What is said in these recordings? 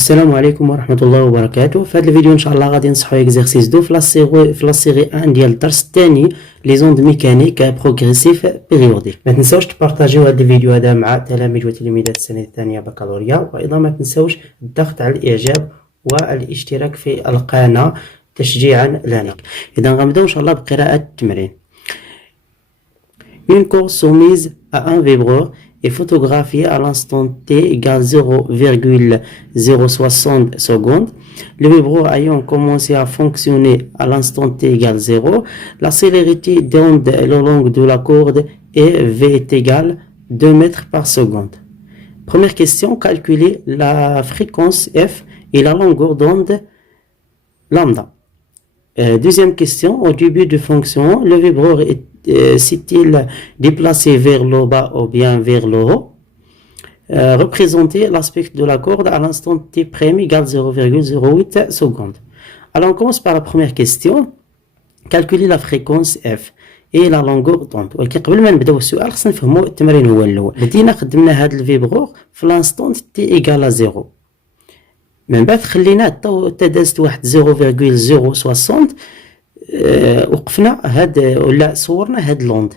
السلام عليكم ورحمة الله وبركاته. في هذا الفيديو ان شاء الله غادي نصحو اكزرسيس دو في لا سيري 1 ديال الدرس الثاني لي زوند ميكانيك بروغريسيف بيريوديك. ما تنساوش تبارطاجيو هذا الفيديو هذا مع تلاميذ وتلميذات السنة الثانية بكالوريا، وايضا ما تنساوش الضغط على الاعجاب والاشتراك في القناة تشجيعا لنا. اذا غنبداو ان شاء الله بقراءة التمرين. Une course soumise à un vibreur est photographiée à l'instant t égale 0,060 secondes. Le vibreur ayant commencé à fonctionner à l'instant t égale 0, la célérité d'onde le long de la corde est v est égale 2 mètres par seconde. Première question, calculer la fréquence f et la longueur d'onde lambda. Deuxième question, au début de fonctionnement, le vibreur s'est-il déplacé vers le bas ou bien vers le haut? Représenter l'aspect de la corde à l'instant t' égale 0,08 secondes. Alors on commence par la première question. Calculer la fréquence f et la longueur d'onde. ولكن قبل ما نبداو السؤال خصنا نفهموا التمرين هو الاول. بدينا خدمنا هذا الفيبرور في لانستون تي ايكال 0. من بعد خليناه حتى دازت واحد 0,060 وقفنا هاد ولا صورنا هاد لوند،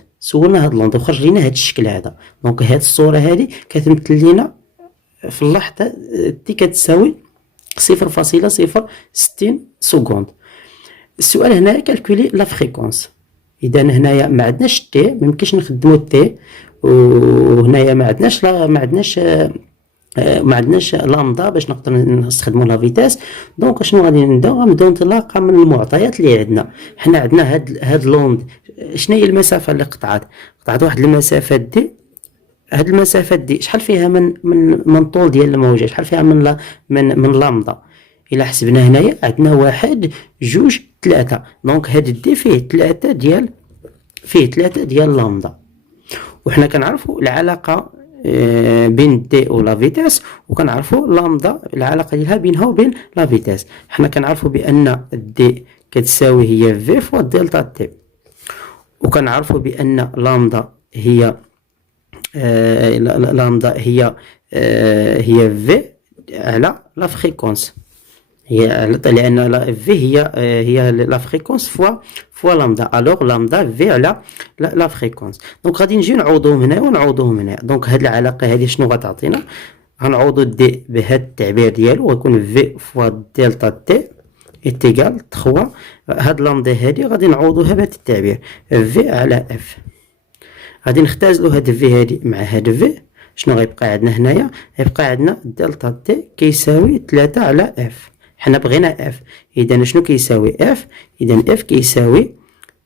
وخرج لينا هاد الشكل هذا. دونك هاد الصوره هذه كتمثل لينا في اللحظه تي كتساوي 0.060 سكوند. السؤال هنايا كالكولي لا فريكونس. اذا هنايا ما عندناش تي، ما يمكنش نخدموا تي، وهنايا ما عندناش لامدا باش نقدر نستخدموا لا فيتاس. دونك شنو غادي نبداو نتلاقى من المعطيات اللي عندنا. حنا عندنا هاد لوند، شنو هي المسافه اللي قطعت واحد المسافه دي. هاد المسافه دي شحال فيها من طول ديال الموجه، شحال فيها من لامدا. الا حسبنا هنايا عندنا 1 2 3، دونك هاد دي فيه 3 ديال لامدا. وحنا كنعرفوا العلاقه بين دي و لا فيتاس، وكنعرفوا لامدا العلاقه ديالها بينها وبين لا فيتاس. حنا كنعرفوا بان دي كتساوي هي في فوا دلتا تي، وكنعرفوا بان لامدا هي في على لا فريكونس، لان لا في هي لا فريكونس فوا لامدا. الوغ لامدا في على لا فريكونس. دونك غادي نجي نعوضوهم هنا ونعوضوهم هنا. دونك هاد العلاقه هذه شنو غتعطينا؟ غنعوضو دي بهاد التعبير ديالو، ويكون في فوا دلتا تي ايتيغال 3. هاد لامدا هذه غادي نعوضوها بهاد التعبير في على اف. غادي نختازلو هاد في هذه مع هاد في. شنو غيبقى عندنا هنايا؟ غيبقى عندنا دلتا تي كيساوي 3 على اف. حنا بغينا اف، اذا شنو كيساوي اف؟ اذا اف كيساوي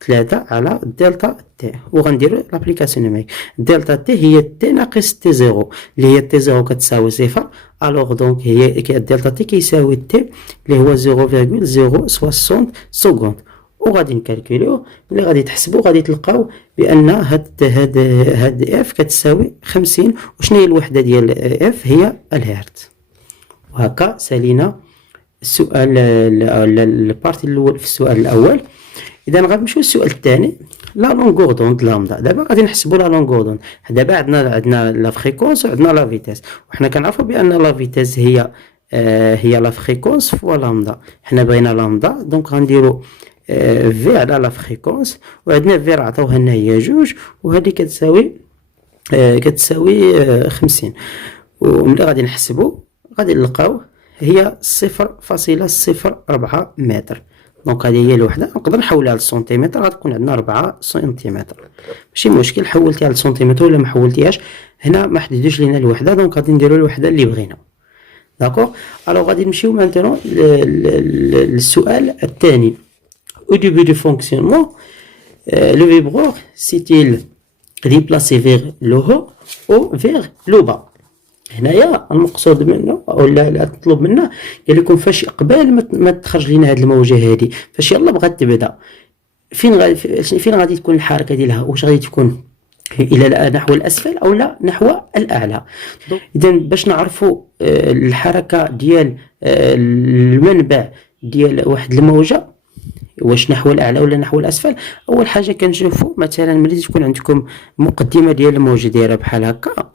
3 على دلتا تي. وغنديرو لابليكاسيون نوميريك. دلتا تي هي تي ناقص تي زيرو، اللي هي تي زيرو كتساوي 0. الوغ دونك هي دلتا تي كيساوي تي اللي هو 0,060 سكوند. وغادي نكالكوليو. ملي غادي تحسبوا غادي تلقاو بان هاد اف كتساوي 50. وشنو هي الوحده ديال اف؟ هي الهرتز. وهكا سالينا السؤال البارتي الاول في السؤال الاول. اذا غنمشيو للسؤال الثاني. لا لونغور دوند لامدا. دابا غادي نحسبوا لا لونغور دوند. دابا عندنا لا فريكونس وعندنا لا فيتاس، وحنا كنعرفوا بان لا فيتاس هي لا فريكونس فوا لامدا. حنا بغينا لامدا، دونك غنديروا في على لا فريكونس، وعندنا في عطاوها لنا هي 2، وهذه كتساوي 50. وملي غادي نحسبوا غادي نلقاو هي 0.04 متر. دونك هذه هي الوحده. نقدر نحولها للسنتيمتر، غتكون عندنا 4 سنتيمتر. ماشي مشكل حولتيها للسنتيمتر ولا ما حولتيهاش، هنا ما حددوش لينا الوحده. دونك غادي نديرو الوحده اللي بغينا. داكوغ. الوغ غادي نمشيو مانتونون للسؤال الثاني. Au début du fonctionnement, le vibreur s'est-il déplacé vers le haut ou vers le bas? هنايا المقصود منه ولا تطلب منا قال لكم فاش قبل ما تخرج لينا هذه الموجه هذه، فاش يلا بغات تبدا فين غادي تكون الحركه ديالها؟ واش غادي تكون الى نحو الاسفل او لا نحو الاعلى؟ اذا باش نعرفوا الحركه ديال المنبع ديال واحد الموجه واش نحو الاعلى ولا نحو الاسفل، اول حاجه كنشوفوا مثلا ملي تكون عندكم مقدمه ديال الموجه دايره بحال هكا،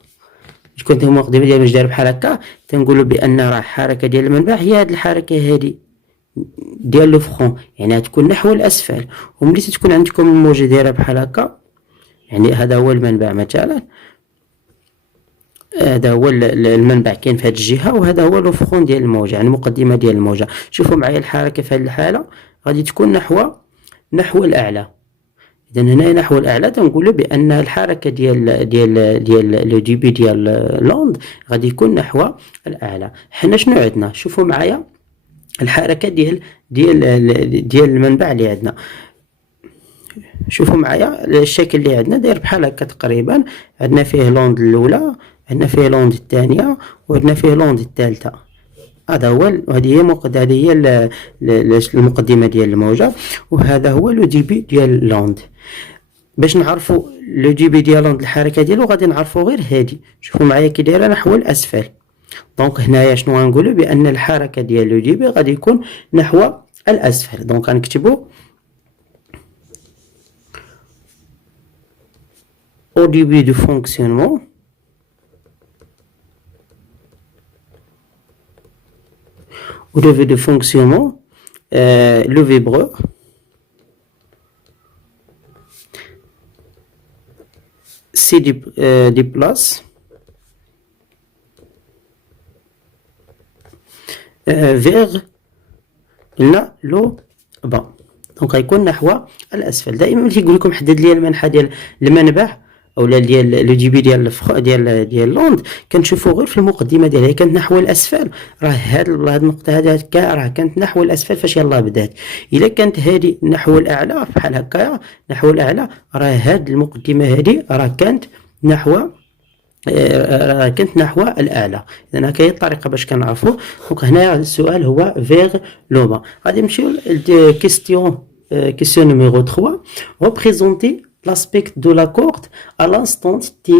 تكون المقدمه ديال الموجه دايره بحال هكا، تنقولوا بان راه الحركه ديال المنبع هي هاد الحركه هادي ديال لو فرون، يعني غتكون نحو الاسفل. وملي تكون عندكم الموجه دايره بحال هكا، يعني هذا هو المنبع مثلا، هذا هو المنبع كاين في هذه الجهه، وهذا هو لو فرون ديال الموجه، يعني المقدمه ديال الموجه. شوفوا معايا الحركه في هذه الحاله غادي تكون نحو الاعلى. اذا هنا نحو الاعلى تنقولوا بان الحركه ديال لو ديبي ديال لوند غادي يكون نحو الاعلى. حنا شنو عندنا؟ شوفوا معايا الحركه ديال المنبع اللي عندنا. شوفوا معايا الشكل اللي عندنا داير بحال هكا تقريبا، عندنا فيه لوند الاولى، عندنا فيه لوند الثانيه، وعندنا فيه لوند الثالثه. هذا هو، هذه هي المقدمه ديال الموجه، وهذا هو لو ديبي ديال لوند. باش نعرفوا لو ديبي ديال لوند الحركه ديالو غادي نعرفوا غير هذه. شوفوا معايا كي دايره نحو الاسفل. دونك هنايا شنو غنقولوا؟ بان الحركه ديال لو ديبي غادي يكون نحو الاسفل. دونك غنكتبوا au début du fonctionnement le vibreur se déplace vers le bas. دونك غيكون نحو الاسفل. دائما ملي تيقول لكم حدد لي المنحى ديال المنبع اولا ديال لو جي بي ديال لوند، كنشوفوا غير في المقدمه ديالها كانت نحو الاسفل. راه هاد النقطه هذه كاع راه كانت نحو الاسفل فاش يلاه بدات. الا كانت هذه نحو الاعلى بحال هكايا نحو الاعلى، راه هاد المقدمه هذه راه كانت نحو الاعلى. اذا هكا هي الطريقه باش كنعرفوا. دونك هنا السؤال هو فيغ لو با. غادي نمشيو كيستيون numéro 3. représenter l'aspect de la corde à l'instant t'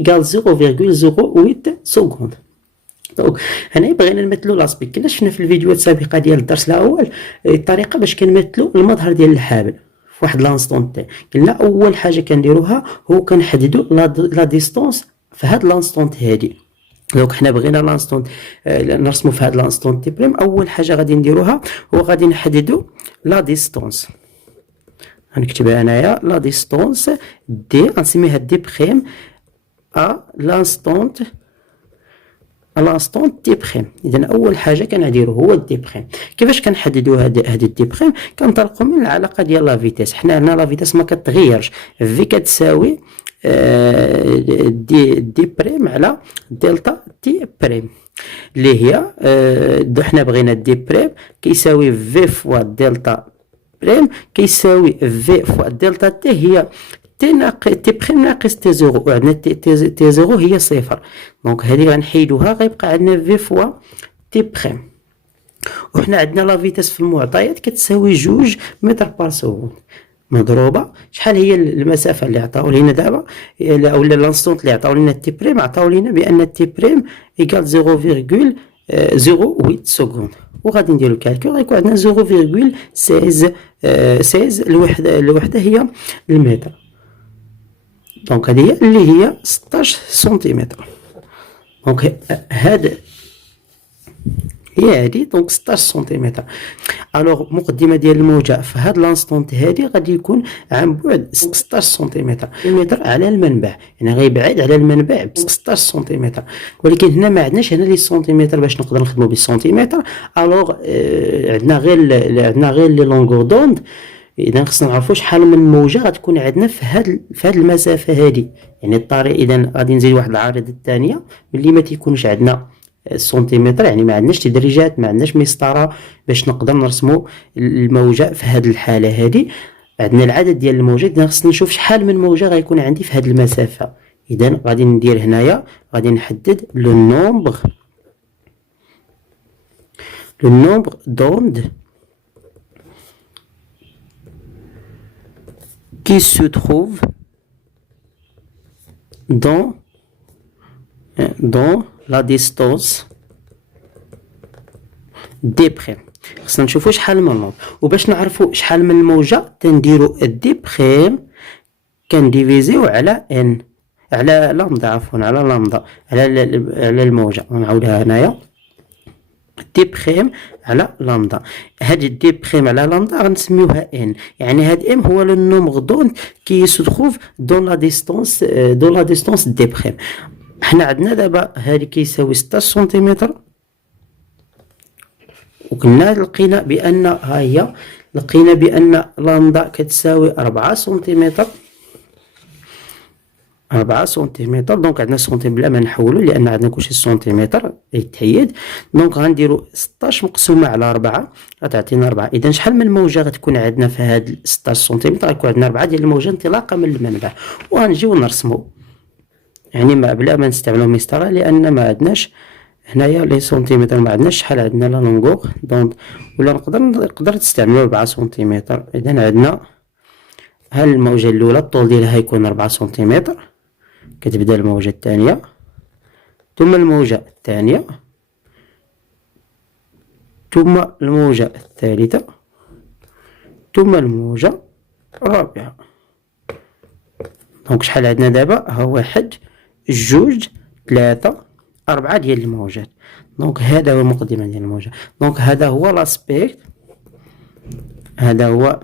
égale 0,08 secondes. دونك هنا بغينا نمثلوا لاسبيك. كنا شفنا في الفيديوهات السابقه ديال الدرس الاول الطريقه باش كنمثلوا المظهر ديال الحبل في واحد لانستون تي. قلنا اول حاجه كنديروها هو كنحددوا لا ديستونس في هاد لانستون هادي. دونك حنا بغينا لانستون نرسموا في هاد لانستون تي بريم. اول حاجه غادي نديروها هو غادي نحددوا لا ديستونس. غنكتبها انايا لا ديستونس دي، غنسميها دي بريم ا لانستون تي بريم. اذا اول حاجه كنديرو هو دي بريم. كيفاش كنحددوا هاد الدي بريم؟ كنطلقوا من العلاقه ديال لا فيتيس. حنا هنا لا فيتيس ما كتغيرش، في كتساوي دي بريم على دلتا تي بريم، اللي هي حنا بغينا دي بريم كيساوي في فوا دلتا بريم كيساوي في فوا دلتا تي، هي تي بريم ناقص تي زيرو، وعندنا تي زيرو هي صفر. دونك هذه غنحيدوها غيبقى عندنا في فوا تي بريم. وحنا عندنا لا فيتاس في المعطيات كتساوي 2 متر بار سكوند مضروبه شحال هي المسافه اللي عطاو لينا دابا، اولا لانستون اللي عطاو لينا تي بريم، عطاو لينا بان تي بريم ايكال 0,08 سكوند. وغادي نديرو الكالكول غيكون عندنا 0,16 الوحده هي المتر. دونك هذه اللي هي 16 سنتيمتر. دونك هذا هي هادي، دونك 16 سنتيمتر. الوغ مقدمه ديال الموجه في هاد لانستون هادي غادي يكون عن بعد 16 سنتيمتر على المنبع، يعني غيبعد على المنبع ب 16 سنتيمتر. ولكن هنا ما عندناش هنا لي سنتيمتر باش نقدر نخدموا بالسنتيمتر. الوغ عندنا غير لي لونغور دوند. اذا خصنا نعرفوا شحال من موجه غتكون عندنا في هاد المسافه هادي، يعني الطريق. اذا غادي نزيد واحد العارضه الثانيه ملي ما تيكونش عندنا السنتيمتر، يعني ما عندناش تدريجات، ما عندناش مسطره باش نقدر نرسموا الموجه في هذه الحاله هذه. عندنا العدد ديال الموجات، اذا خصني نشوف شحال من موجه غيكون عندي في هذه المسافه. اذا غادي ندير هنايا غادي نحدد لو نومبر دوند qui se trouve dans la distance دي بريم. خصنا نشوفوا شحال من نومبر، وباش نعرفوا شحال من الموجه تنديروا دي بريم كنديفيزيو على ان. على لامدا، عفوا على لامدا، على الموجة. نعاودها هنايا، دي بخيم على لامدا. هاد دي بخيم على لامدا غنسميوها ان، يعني هاد ام هو لو نومغ دون كي se trouve dans la distance دي بخيم. حنا عندنا دابا هادي كيساوي 16 سنتيمتر، وكنا لقينا بان ها هي، لقينا بان لامدا كتساوي 4 سنتيمتر، 4 سنتيمتر. دونك عندنا سنتيمتر بلا ما نحولو لان عندنا كلشي سنتيمتر يتحيد. دونك غنديرو 16 مقسومة على 4 غتعطينا 4. اذا شحال من موجة غتكون عندنا في هاد 16 سنتيمتر؟ غيكون عندنا 4 ديال الموجة انطلاقا من المنبع. وغنجيو نرسمو يعني بلا ما نستعملو مسطرة، لان ما عندناش هنايا لي سنتيمتر، ما عندناش شحال عندنا لا لونغور. دونك ولا نقدر تستعملو 4 سنتيمتر. اذا عندنا ها الموجة الاولى الطول ديالها يكون 4 سنتيمتر، كتبدا الموجة الثانية، ثم الموجة الثانية، ثم الموجة الثالثة، ثم الموجة الرابعة. دونك شحال عندنا دابا؟ ها 1 2 3 4 ديال الموجات. دونك هذا هو المقدمة ديال الموجة. دونك هذا هو لاسبيكت، هذا هو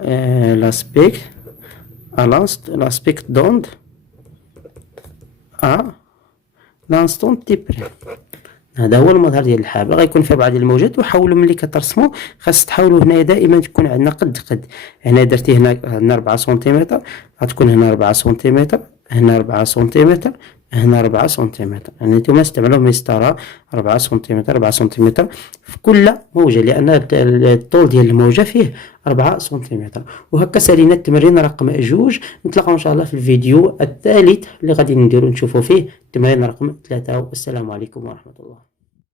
لاسبيكت دوند لانستون تي بريم. هذا هو المظهر ديال الحبل، غيكون فيه بعض الموجات. وحاولوا ملي كترسموا خاص تحاولوا هنايا دائما تكون عندنا قد. هنا درتي هنا عندنا 4 سنتيمتر، غتكون هنا 4 سنتيمتر، هنا 4 سنتيمتر، هنا 4 سنتيمتر. يعني نتوما استعملوا مسطرة 4 سنتيمتر 4 سنتيمتر في كل موجة، لأن الطول ديال الموجة فيه 4 سنتيمتر. وهكا سالينا التمرين رقم 2. نتلاقاو إن شاء الله في الفيديو الثالث اللي غادي نديرو نشوفو فيه التمرين رقم 3. والسلام عليكم ورحمة الله.